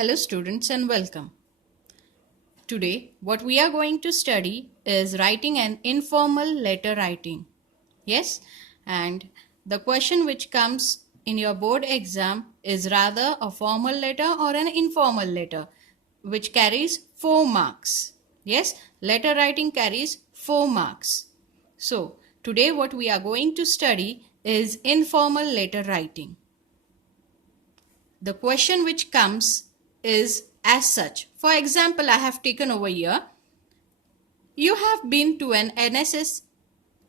Hello students and welcome. Today what we are going to study is writing an informal letter writing. Yes, and the question which comes in your board exam is rather a formal letter or an informal letter which carries 4 marks. Yes, letter writing carries 4 marks. So today what we are going to study is informal letter writing. The question which comes is as such. For example, I have taken over here. You have been to an NSS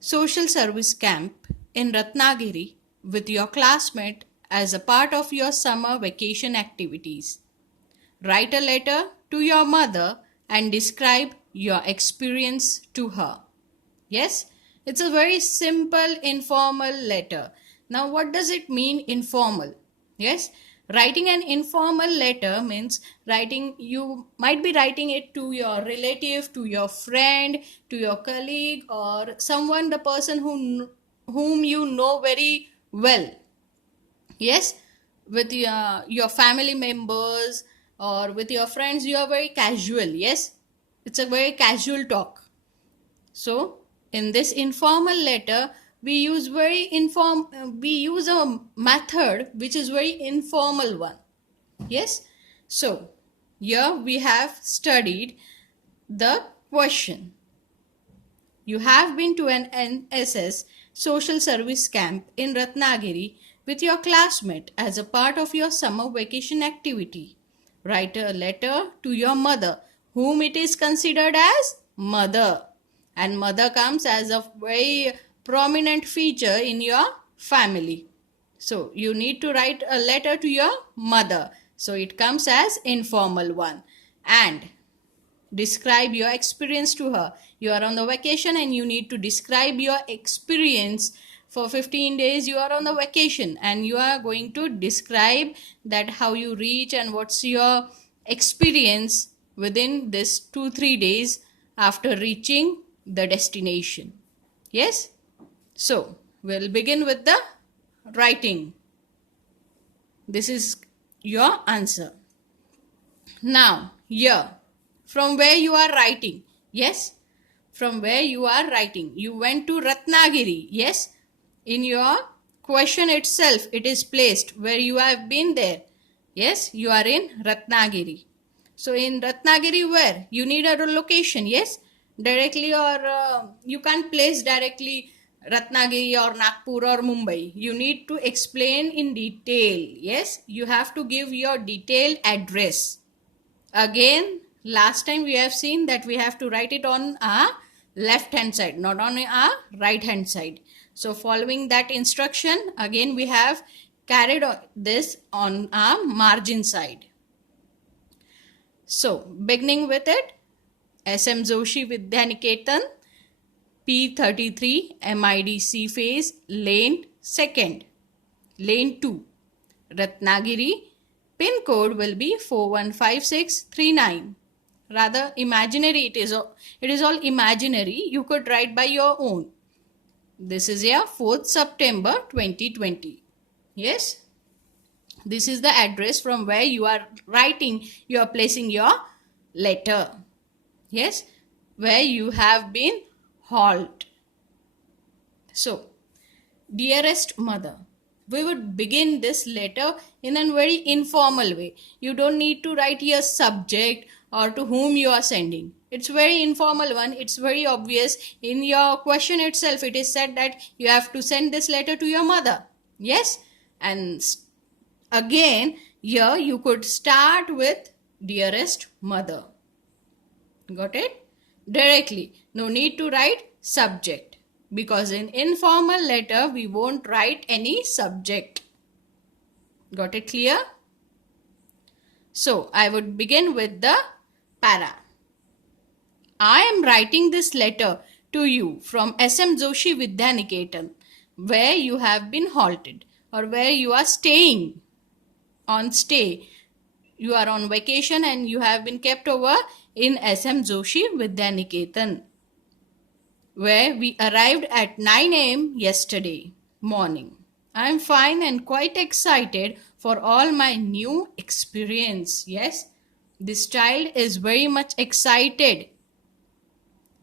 social service camp in Ratnagiri with your classmate as a part of your summer vacation activities. Write a letter to your mother and describe your experience to her. Yes, it's a very simple informal letter. Now, what does it mean informal? Yes, writing an informal letter means you might be writing it to your relative, to your friend, to your colleague, or someone, the person whom you know very well. Yes, with your family members or with your friends, you are very casual. Yes, it's a very casual talk. So in this informal letter, we use a method which is very informal one. Yes. So here we have studied the question. You have been to an NSS social service camp in Ratnagiri with your classmate as a part of your summer vacation activity. Write a letter to your mother, whom it is considered as mother. And mother comes as a very prominent feature in your family. So you need to write a letter to your mother. So it comes as informal one. And describe your experience to her. You are on the vacation and you need to describe your experience. For 15 days you are on the vacation and you are going to describe that how you reach and what's your experience within this 2-3 days after reaching the destination. Yes, so we'll begin with the writing. This is your answer. Now here, from where you are writing. Yes, from where you are writing. You went to Ratnagiri. Yes, in your question itself it is placed where you have been there. Yes, you are in Ratnagiri. So in Ratnagiri, where you need a location. Yes, directly, or you can't place directly Ratnagiri or Nagpur or Mumbai. You need to explain in detail. Yes, you have to give your detailed address. Again, last time we have seen that we have to write it on our left hand side, not on our right hand side. So following that instruction, again we have carried this on our margin side. So beginning with it, SM Joshi Vidyaniketan, P33 MIDC phase, lane 2nd, lane 2, Ratnagiri. Pin code will be 415639. Rather imaginary, it is all imaginary. You could write by your own. This is your 4th September 2020. Yes, this is the address from where you are writing, you are placing your letter. Yes, where you have been halt. So, dearest mother, we would begin this letter in a very informal way. You don't need to write your subject or to whom you are sending. It's very informal one. It's very obvious. In your question itself, it is said that you have to send this letter to your mother. Yes, and again here you could start with dearest mother. Got it? Directly. No need to write subject, because in informal letter we won't write any subject. Got it clear? So I would begin with the para. I am writing this letter to you from SM Joshi Vidyaniketan, where you have been halted or where you are staying on stay. You are on vacation and you have been kept over in SM Joshi Vidyaniketan, where we arrived at 9 a.m. yesterday morning. I am fine and quite excited for all my new experience. Yes, this child is very much excited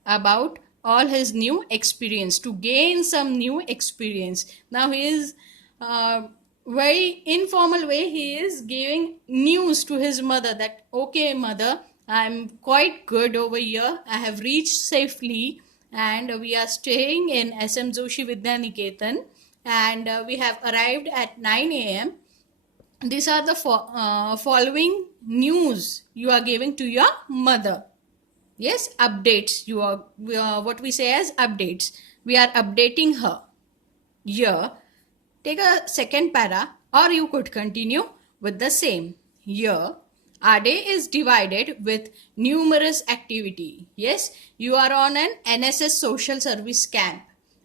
about all his new experience, to gain some new experience. Now he is very informal way, he is giving news to his mother that, okay mother, I'm quite good over here, I have reached safely, and we are staying in SM Joshi Vidya Niketan, and we have arrived at 9 a.m. These are the following news you are giving to your mother. Yes, updates. What we say as updates. We are updating her. Here, take a second para, or you could continue with the same. Here, our day is divided with numerous activity. Yes, you are on an NSS social service camp.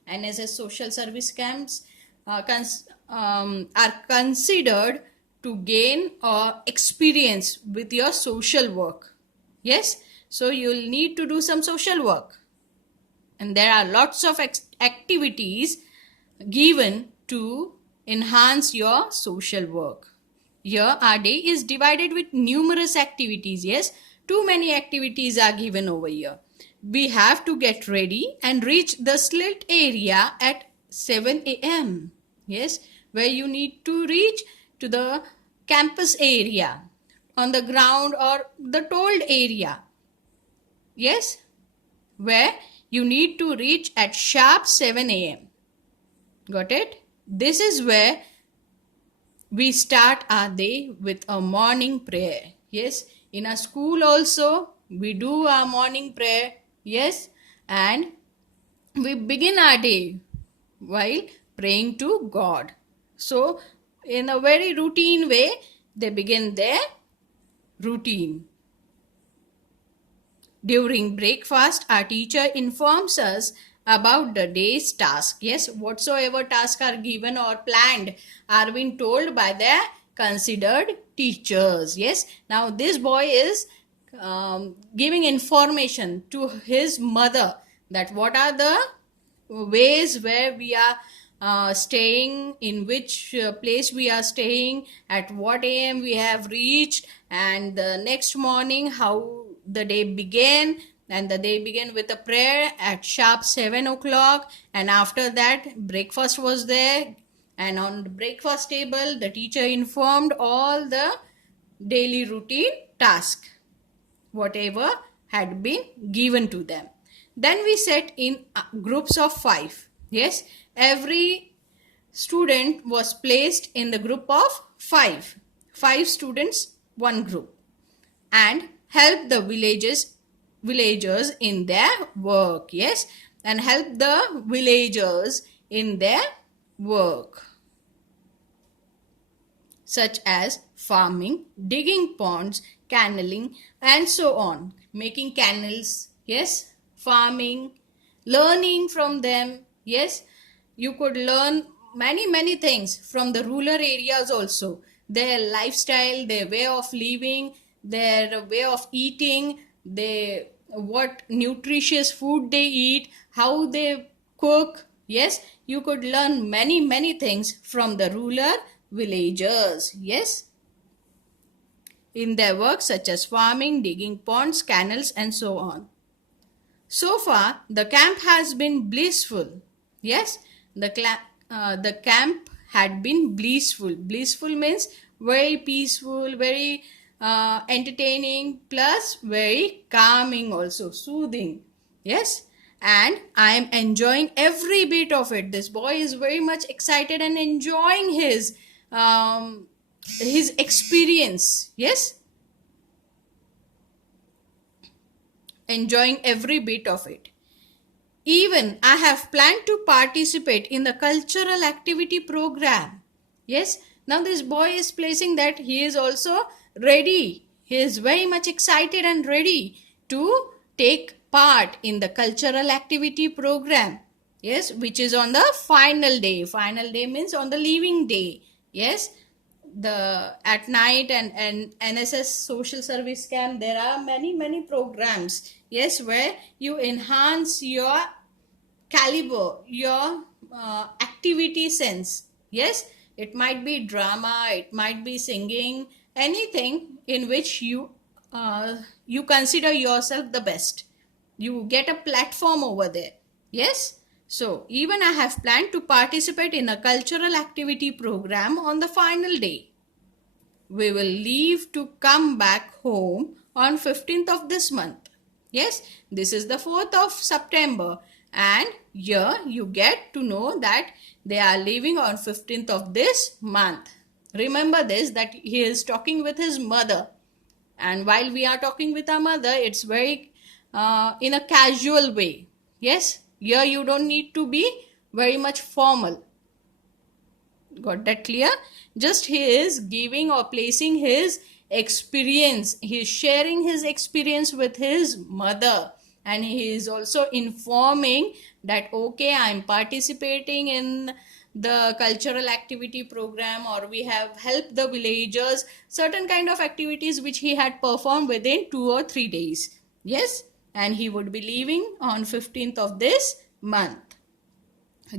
NSS social service camps are considered to gain or experience with your social work. Yes, so you'll need to do some social work, and there are lots of activities given to enhance your social work. Here our day is divided with numerous activities. Yes, too many activities are given over here. We have to get ready and reach the slit area at 7 a.m. Yes, where you need to reach to the campus area, on the ground or the told area. Yes, where you need to reach at sharp 7 a.m. Got it? This is where we start our day with a morning prayer. Yes, in our school also we do our morning prayer. Yes, and we begin our day while praying to God. So in a very routine way, they begin their routine. During breakfast, our teacher informs us about the day's task. Yes, whatsoever tasks are given or planned are being told by their considered teachers. Yes, now this boy is giving information to his mother that what are the ways where we are staying, in which place we are staying, at what am we have reached, and the next morning how the day began. And the day began with a prayer at sharp 7 o'clock, and after that breakfast was there, and on the breakfast table the teacher informed all the daily routine task whatever had been given to them. Then we set in groups of 5. Yes, every student was placed in the group of 5. 5 students, one group, and help the villagers in their work. Yes, and help the villagers in their work, such as farming, digging ponds, canneling, and so on. Making canals, yes, farming, learning from them. Yes, you could learn many things from the rural areas also. Their lifestyle, their way of living, their way of eating, what nutritious food they eat, how they cook. Yes, you could learn many things from the rural villagers. Yes, in their work such as farming, digging ponds, canals, and so on. So far, the camp has been blissful. Yes, the camp had been blissful. Blissful means very peaceful, very entertaining, plus very calming also, soothing. Yes, and I am enjoying every bit of it. This boy is very much excited and enjoying his experience. Yes, enjoying every bit of it. Even I have planned to participate in the cultural activity program. Yes, now this boy is placing that he is also ready. He is very much excited and ready to take part in the cultural activity program. Yes, which is on the final day. Final day means on the leaving day. Yes, at night and NSS social service camp, there are many programs. Yes, where you enhance your caliber, your activity sense. Yes, It might be drama, it might be singing, anything in which you consider yourself the best. You get a platform over there. Yes. So even I have planned to participate in a cultural activity program on the final day. We will leave to come back home on 15th of this month. Yes, this is the 4th of September, and here you get to know that they are leaving on 15th of this month. Remember this, that he is talking with his mother, and while we are talking with our mother, it's very in a casual way. Yes, here you don't need to be very much formal. Got that clear? Just he is giving or placing his experience. He is sharing his experience with his mother, and he is also informing that okay, I am participating in the cultural activity program, or we have helped the villagers, certain kind of activities which he had performed within 2 or 3 days. Yes, and he would be leaving on 15th of this month.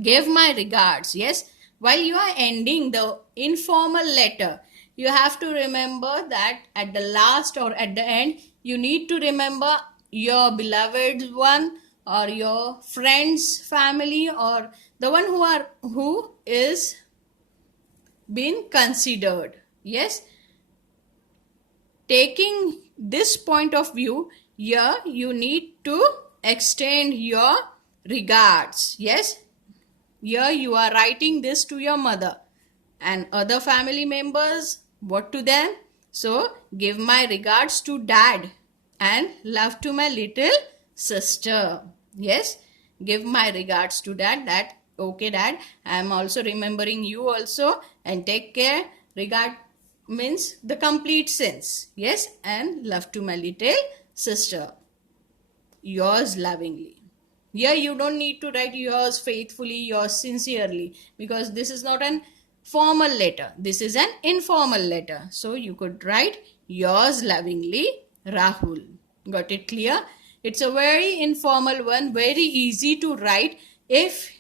Give my regards. Yes, while you are ending the informal letter, you have to remember that at the last or at the end, you need to remember your beloved one, or your friends, family, or the one who is been considered. Yes, taking this point of view, here you need to extend your regards. Yes, here you are writing this to your mother and other family members. What to them? So give my regards to dad and love to my little sister. Yes, give my regards to dad. That okay dad, I am also remembering you also, and take care. Regard means the complete sense. Yes, and love to my little sister. Yours lovingly. Here you don't need to write yours faithfully, yours sincerely, because this is not an formal letter. This is an informal letter. So you could write yours lovingly, Rahul. Got it clear? It's a very informal one, very easy to write. If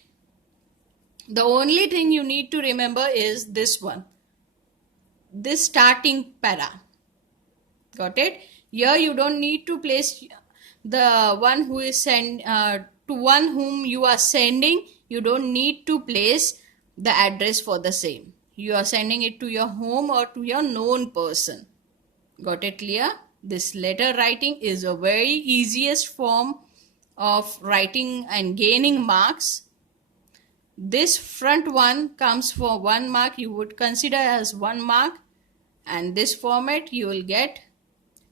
the only thing you need to remember is this one, this starting para. Got it? Here you don't need to place the one who is to one whom you are sending. You don't need to place the address for the same. You are sending it to your home or to your known person. Got it clear? This letter writing is a very easiest form of writing and gaining marks. This front one comes for 1 mark. You would consider as 1 mark, and this format you will get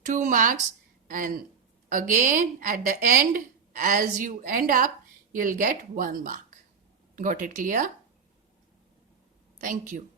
2 marks, and again at the end, as you end up, you'll get 1 mark. Got it clear? Thank you.